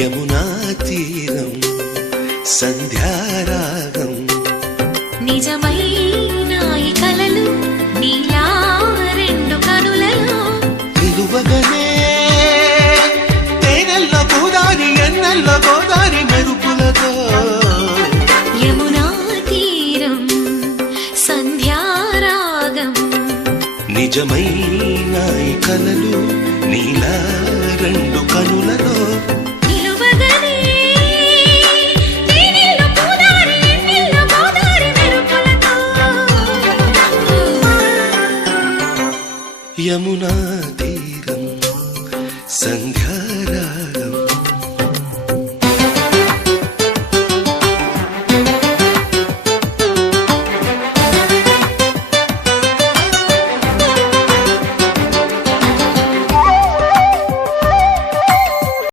యమునా తీరం సంధ్యారాగం నిజమైన ఈ కలలు నీలా రెండు కనులలో నిలువగనే తేనెల్ల గోదారి ఎన్నెల్ల గోదారి మెరుపులతో యమునా తీరం సంధ్యారాగం నిజమైన ఈ కలలు నీలా రెండు కనులలో